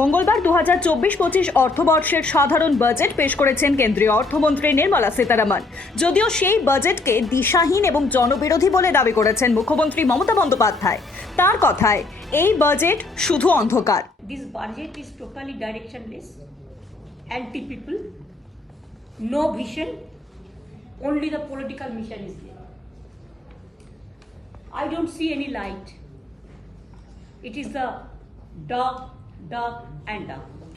মঙ্গলবার দু হাজার চব্বিশ পঁচিশ অর্থবর্ষের সাধারণ বাজেট পেশ করেছেন কেন্দ্রীয় অর্থমন্ত্রী নির্মলা সীতারামন যদিও সেই বাজেটকে দিশাহীন এবং জনবিরোধী বলে দাবি করেছেন মুখ্যমন্ত্রী মমতা বন্দ্যোপাধ্যায় তার কথায় এই বাজেট শুধু অন্ধকার This budget is totally directionless, anti people, no vision, only the political mission is there. I don't see any light. It is the dark, and.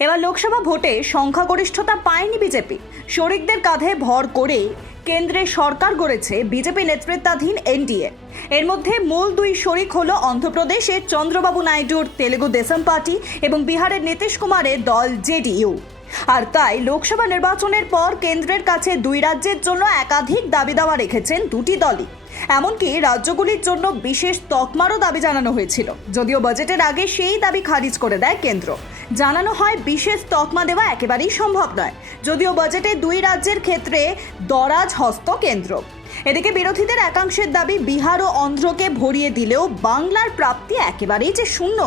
এবার লোকসভা ভোটে সংখ্যাগরিষ্ঠতা পায়নি বিজেপি। শরিকদের কাঁধে ভর করে কেন্দ্রে সরকার গড়েছে বিজেপি নেতৃত্বাধীন এনডিএ। এর মধ্যে মূল দুই শরিক হল অন্ধ্রপ্রদেশের চন্দ্রবাবু নাইডুর তেলেগু দেশম পার্টি এবং বিহারের নীতিশ কুমারের দল জেডিইউ। আর তাই লোকসভা নির্বাচনের পর কেন্দ্রের কাছে দুই রাজ্যের জন্য একাধিক দাবি দাওয়া রেখেছেন দুটি দলই। এমনকি রাজ্যগুলির জন্য বিশেষ তকমারও দাবি জানানো হয়েছিল। যদিও বাজেটের আগে সেই দাবি খারিজ করে দেয় কেন্দ্র। জানানো হয় বিশেষ তকমা দেওয়া একেবারেই সম্ভব নয়। যদিও বাজেটে দুই রাজ্যের ক্ষেত্রে দরাজ হস্ত কেন্দ্র। এদিকে বিরোধীদের একাংশের দাবি বিহার ও অন্ধ্রকে ভরিয়ে দিলেও বাংলার প্রাপ্তি একেবারেই যে শূন্য।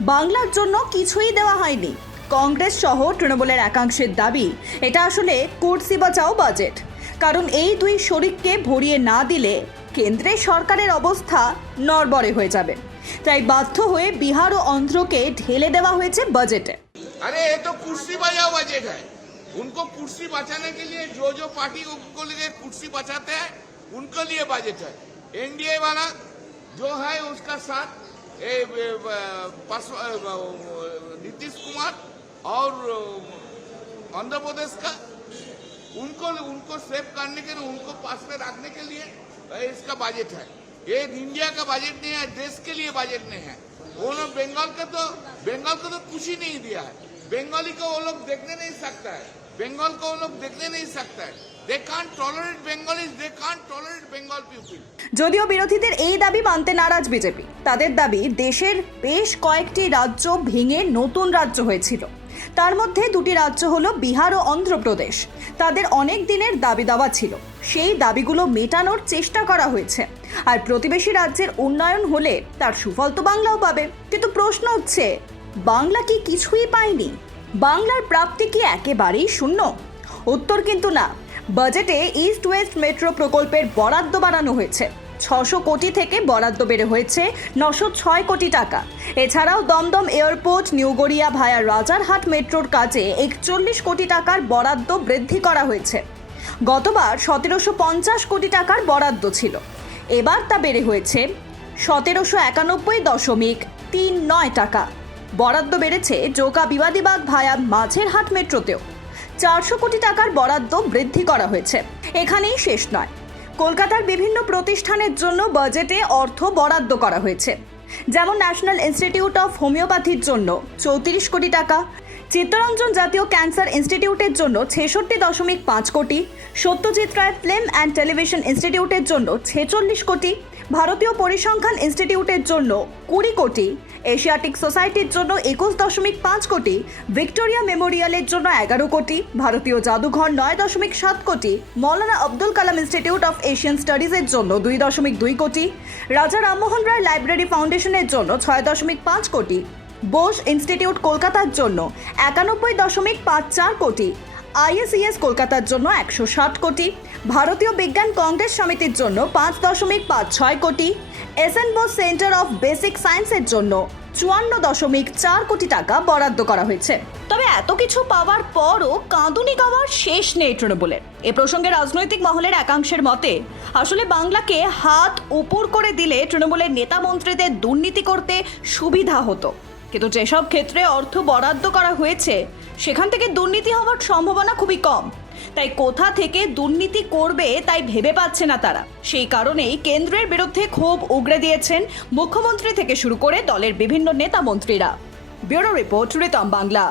বাংলার জন্য কিছুই দেওয়া হয়নি। কংগ্রেস সহ তৃণমূলের একাংশের দাবি এটা আসলে কুর্সি বাঁচাও বাজেট কারণ এই দুই শরিককে ভরিয়ে না দিলে কেন্দ্রের সরকারের অবস্থা নড়বড়ে হয়ে যাবে তাই বাধ্য হয়ে বিহার ও অন্ধ্রকে ঢেলে দেওয়া হয়েছে বাজেটে अरे ये तो कुर्सी बजाओ बजट है उनको कुर्सी बचाने के लिए जो जो पार्टी उनको लिए कुर्सी बचाते हैं उनके लिए बजट है एनडीए वाला जो है उसका साथ ए, ए, पास- ए, नीतीश कुमार और आंध्र प्रदेश का, उनको उनको सेव करने के लिए, उनको पास में रखने के लिए इसका बजट है। ये इंडिया का बजट नहीं है, देश के लिए बजट नहीं है। वो लोग बंगाल का तो बंगाल को तो कुछ ही नहीं दिया है। बंगाली को वो लोग देखने नहीं सकता है। बंगाल को वो लोग देखने नहीं सकता है। যদিও বিরোধীদের এই দাবি মানতে নারাজ বিজেপি, তাদের দাবি দেশের বেশ কয়েকটি রাজ্য ভেঙে নতুন রাজ্য হয়েছিল। তার মধ্যে দুটি রাজ্য হলো বিহার ও অন্ধ্রপ্রদেশ। তাদের অনেক দিনের দাবি দাওয়া ছিল। সেই দাবিগুলো মেটানোর চেষ্টা করা হয়েছে। আর প্রতিবেশী রাজ্যের উন্নয়ন হলে তার সুফল তো বাংলাও পাবে। কিন্তু প্রশ্ন হচ্ছে, বাংলা কি কিছুই পায়নি? বাংলার প্রাপ্তি কি একেবারেই শূন্য? উত্তর কিন্তু না। বাজেটে ইস্ট ওয়েস্ট মেট্রো প্রকল্পের বরাদ্দ বাড়ানো হয়েছে। ছশো কোটি থেকে বরাদ্দ বেড়ে হয়েছে নশো ছয় কোটি টাকা। এছাড়াও Dum Dum airport, new Garia via Rajarhat মেট্রোর কাজে একচল্লিশ কোটি টাকার বরাদ্দ বৃদ্ধি করা হয়েছে। গতবার সতেরোশো পঞ্চাশ কোটি টাকার বরাদ্দ ছিল। এবার তা বেড়ে হয়েছে সতেরোশো একানব্বই দশমিক তিন নয় টাকা। বরাদ্দ বেড়েছে জোকা বিবাদীবাগ ভায়া মাঝের হাট মেট্রোতেও। চারশো কোটি টাকার বরাদ্দ বৃদ্ধি করা হয়েছে। এখানেই শেষ নয়। কলকাতার বিভিন্ন প্রতিষ্ঠানের জন্য বাজেটে অর্থ বরাদ্দ করা হয়েছে। যেমন ন্যাশনাল ইনস্টিটিউট অফ হোমিওপ্যাথির জন্য চৌত্রিশ কোটি টাকা, চিত্তরঞ্জন জাতীয় ক্যান্সার ইনস্টিটিউটের জন্য ছেষট্টি দশমিক পাঁচ কোটি, Satyajit Ray film and television ইনস্টিটিউটের জন্য ছেচল্লিশ কোটি ভারতীয় পরিসংখ্যান ইনস্টিটিউটের জন্য কুড়ি কোটি, এশিয়াটিক সোসাইটির জন্য একুশ দশমিক পাঁচ কোটি, ভিক্টোরিয়া মেমোরিয়ালের জন্য এগারো কোটি, ভারতীয় জাদুঘর নয় দশমিক সাত কোটি, Maulana Abdul Kalam institute of Asian স্টাডিজের জন্য দুই দশমিক দুই কোটি, রাজা রামমোহন রায় লাইব্রেরি ফাউন্ডেশনের জন্য ছয় দশমিক পাঁচ কোটি, বোস ইনস্টিটিউট কলকাতার জন্য একানব্বই দশমিক পাঁচ চার কোটি আইএসইএস কলকাতার জন্য একশো ষাট কোটি, ভারতীয় বিজ্ঞান কংগ্রেস সমিতির জন্য পাঁচ দশমিক পাঁচ ছয় কোটি, S N Bose centre of basic সায়েন্সের জন্য চুয়ান্ন দশমিক চার কোটি টাকা বরাদ্দ করা হয়েছে। তবে এত কিছু পাওয়ার পরও কাঁদুনি গাওয়ার শেষ নেই তৃণমূলের। এ প্রসঙ্গে রাজনৈতিক মহলের একাংশের মতে, আসলে বাংলাকে হাত উপর করে দিলে তৃণমূলের নেতা মন্ত্রীদের দুর্নীতি করতে সুবিধা হতো। কিন্তু যেসব ক্ষেত্রে অর্থ বরাদ্দ করা হয়েছে, সেখান থেকে দুর্নীতি হওয়ার সম্ভাবনা খুবই কম। তাই কোথা থেকে দুর্নীতি করবে তাই ভেবে পাচ্ছে না তারা। সেই কারণেই কেন্দ্রের বিরুদ্ধে ক্ষোভ উগড়ে দিয়েছেন মুখ্যমন্ত্রী থেকে শুরু করে দলের বিভিন্ন নেতা মন্ত্রীরা। Bureau report Ritam Bangla.